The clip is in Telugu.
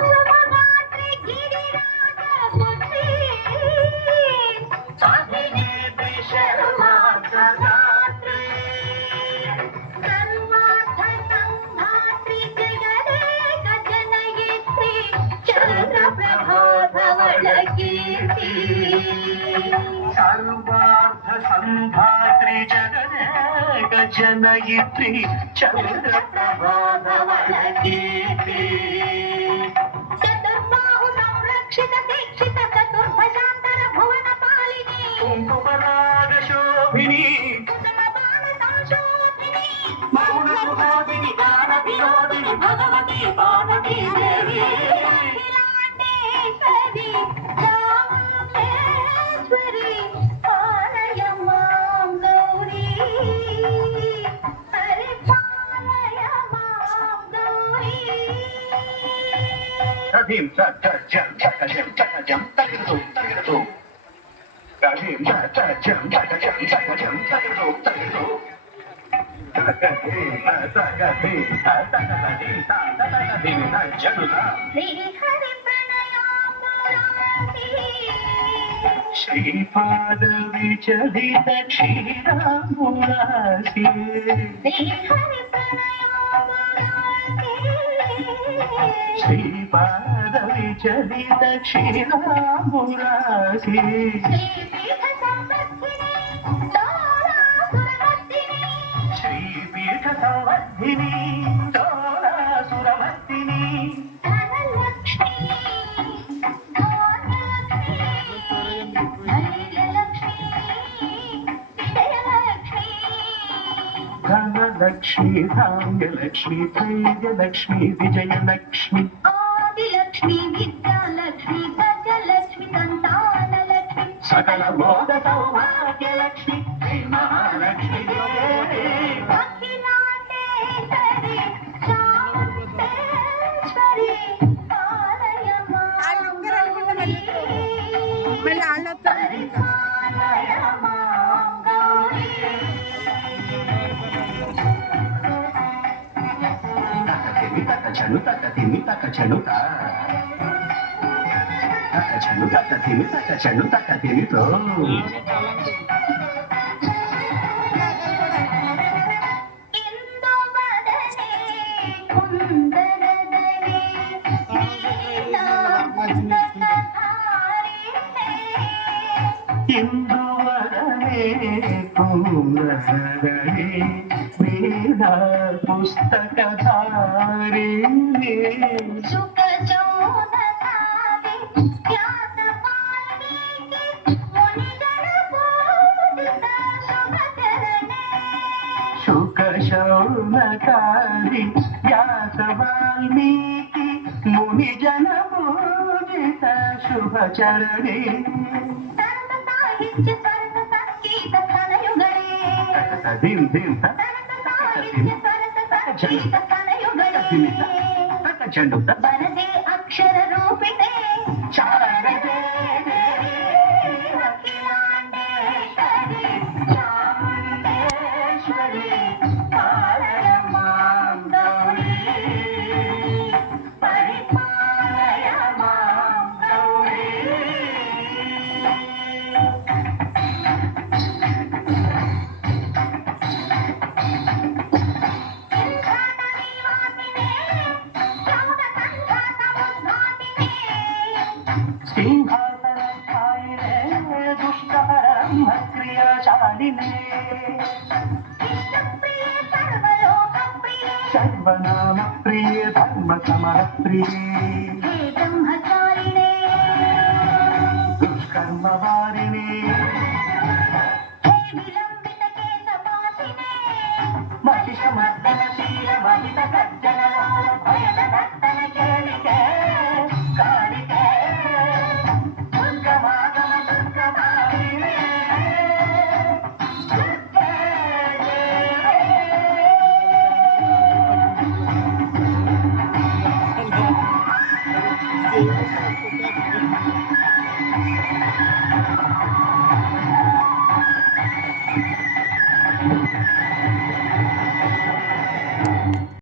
శుభగాత్రి అభినేత్రి శర్వార్ధగాత్రి సర్వార్థ సంధాత్రి జగదేక జనయిత్రి చంద్ర ప్రభాధవళ కీర్తి చతుర్బాహు సంరక్షిత దీక్షిత చతుర్భుజాంతర భువన పాలిని కుంకుమరాగ శోభిని కుసుమ బాణ సంశోభిని మౌన సుహాసిని గాన వినోదిని భగవతి పార్వతీ దేవి అఖిలాండేశ్వరి చాముండేశ్వరి పాలయ మాం గౌరీ హరి పాలయ మాం గౌరీ తదిం తజం తజం తజం తగిరు తగిరు తదిం తజం తజం తజం తగిరు తగిరు తగది తగది తగది తగది జనులా శ్రీ హరి ప్రణయామూర్తి శ్రీపాద విచలిత క్షీరామురాసి శ్రీ హరి ప్రణయామూర్తి శ్రీపాద విచలిత క్షీరామురాసి శ్రీపీఠ సంవర్ధిని దోరాసురమర్దిని శ్రీపీఠ సంవర్ధిని దోరాసురమర్దిని ధనలక్ష్మి ధనలక్ష్మి విజయలక్ష్మి ధనలక్ష్మి ధాన్యలక్ష్మి ధైర్యలక్ష్మి విజయలక్ష్మి ఆదిలక్ష్మి విద్యాలక్ష్మి గజలక్ష్మి సంతానలక్ష్మి సకల బోధ సౌభాగ్యలక్ష్మి శ్రీ మహాలక్ష్మి అఖిలాండేశ్వరి చాముండేశ్వరి పాలయ మాం గౌరీ హరి పాలయ మాం గౌరీ తకచను తకతిమి తకచనుత తకచను తకతిమి తకచను తకతిమితో ఇందువదనే కుందరదనే నీలా పుస్తకధారిణే ఇందువరనే కుందరనే వేద పుస్తకధారిణి సుఖ చౌనకాలి వ్యాసవాల్మీకి మునిగణ పూజిత శుభచరణే శుక శౌనకాది వ్యాస వాల్మీకి ముని జన పూజిత శుభచరణి సరస సాహిత్య సరస సంగీత ఘనయుగళే ధిం ధిం సరస సాహిత్య సరస సంగీత ఘనయుగళే తకచండు వరదే అక్షర రూపిణే చారణే అఖిలాండేశ్వరి చాముండేశ్వరి పాలయ మాం గౌరీ పరిపాలయ మాం గౌరీ సింహాట నివాసినే చౌన సంఘాత ఉద్ఘాటినే సింహాసనస్థాయినే దుష్టహరం క్రియాశాలినే విష్ణుప్రియే సర్వలోకప్రియే సర్వనామ ప్రియ ధర్మ సమర ప్రియ హే బ్రహ్మచారిణే దుష్కర్మ వారిని హే విలంబిత కేశపాశినే మహిష మర్దన శీల మహిత గర్జన